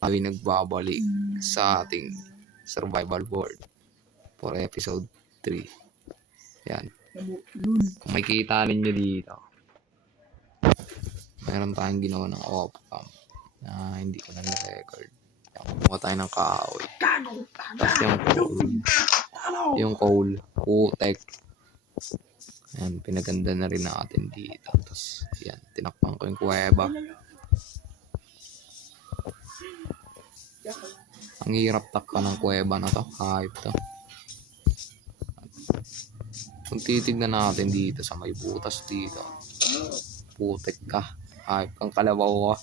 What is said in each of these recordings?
Tayo nagbabalik sa ating survival board for episode 3. Yan. Kung makikita ninyo dito, meron tayong ginawa ng off-cam na hindi ko na na-record. Kumuha tayo ng kahoy. Tapos yung coal, putek. Ayan, pinaganda na rin natin dito. Tapos, yan, tinakpan ko yung kuweba. Ang hirap takpan ng kuweba na to. Hype to. Kung titignan natin dito sa may butas dito, putek ka. Hype kang kalabaw ka.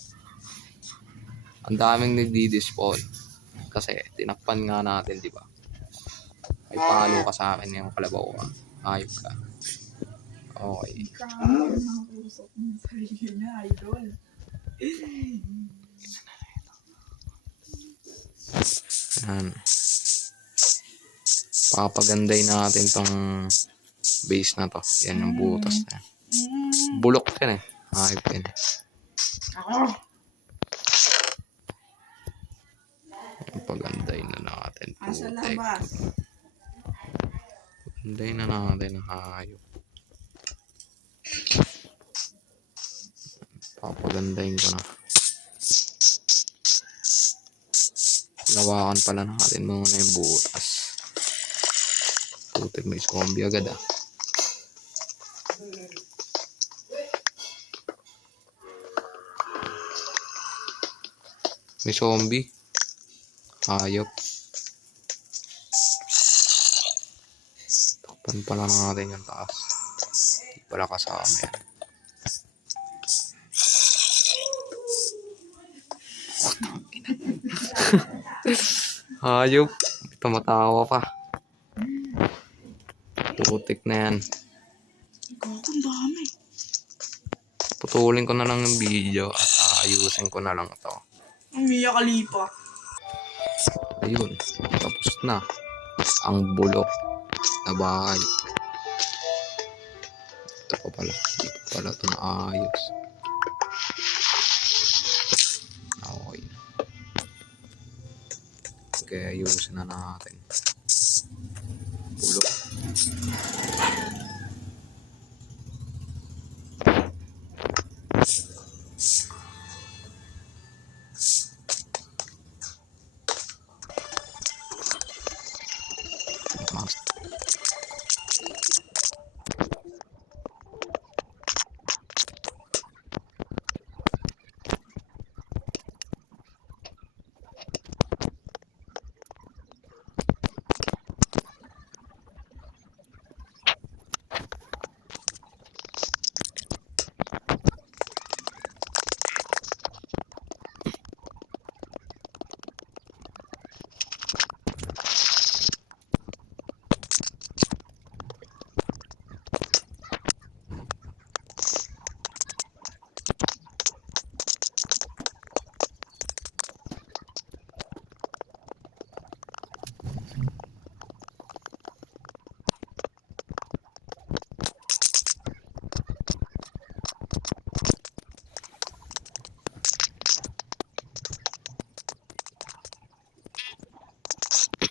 Ang daming nagdi-despawn. Kasi, tinakpan nga natin, di ba? May palo ka sa akin yung kalabaw ka. Hype ka. Okay. Yan. Papaganday natin tong base na to. Yan yung butas na. Bulok yan eh. Hype yan. Paganday na natin. Putek. Paganday na natin ang hayop. Papagandahin ko na. Lawakan pala natin muna yung butas. Putik, may zombie agad ah. May zombie. Hayop. Takpan pala natin yung taas. Hindi pala kasama yan. Hayop. Tumatawa pa. Putik na yan. Putulin ko na lang yung video at ayusin ko na lang ito. Mia Khalifa. Ayun. Tapos na. Ang bulok na bahay. Ito pa pala. Hindi pa pala ito na ayos. Okay na. Okay, ayusin na natin. Bulok.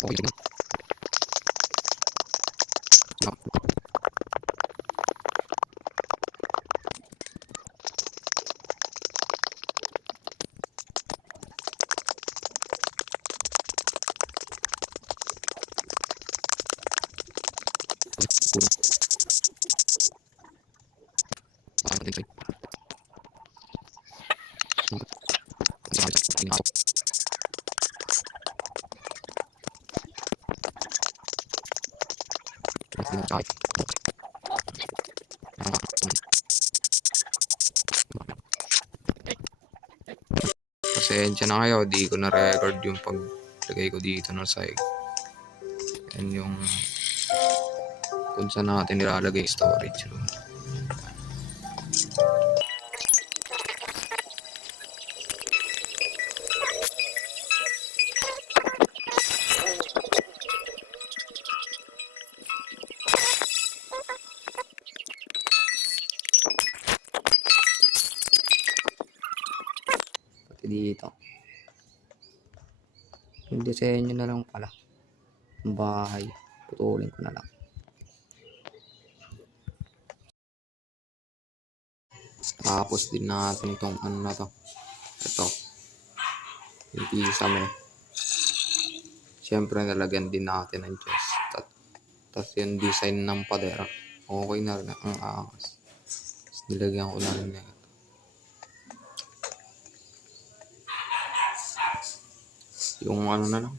Okay. Pasensya na kayo, di ko na record yung paglagay ko dito ng side. Yan yung kung saan natin nilalagay storage room. Pati dito. Yung disenyo na lang pala. Ang bahay. Putulin ko na lang. Tapos din natin itong ano na to. Ito. Yung kisame. Siyempre nalagyan din natin ng chest. Tapos yung design ng pader. Okay na rin. Ang angas. Tapos nilagyan ko na rin na ito. Yung ano na lang.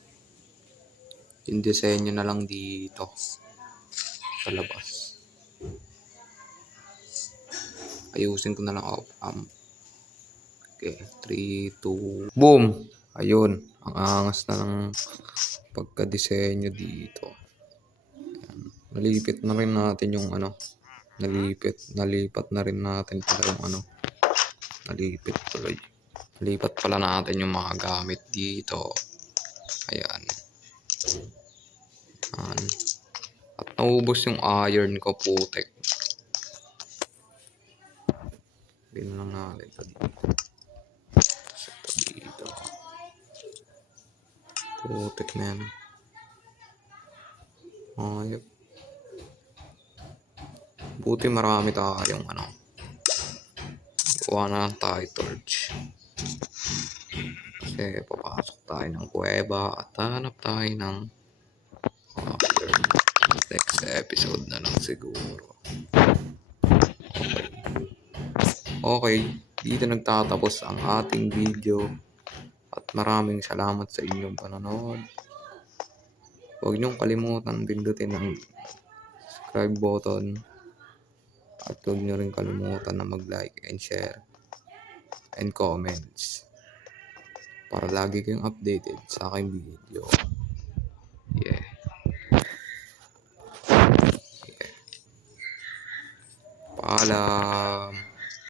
Yung disenyo na lang dito. Sa labas. Ayusin ko na lang off cam. Okay, 3, 2, boom! Ayun, ang angas na ng pagka-disenyo dito. Ayan. Nalipit na rin natin yung ano. Nalipat na rin natin pala yung ano. Nalipat pala natin yung mga gamit dito. Ayan. Ayan. At naubos yung iron ko, putek. Hindi na lang natin ito dito. Ito dito. Putek na yan. Ayop. Buti marami tayong ano. Kuha na lang tayo torch. Kasi papasok tayo ng kuweba at hanap tayo ng iron. Next episode na lang siguro. Okay, dito nagtatapos ang ating video at maraming salamat sa inyong panonood. Huwag niyong kalimutan pindutin ang subscribe button at huwag niyo rin kalimutan na mag-like and share and comments para lagi kayong updated sa aking video. Yeah. Paalam.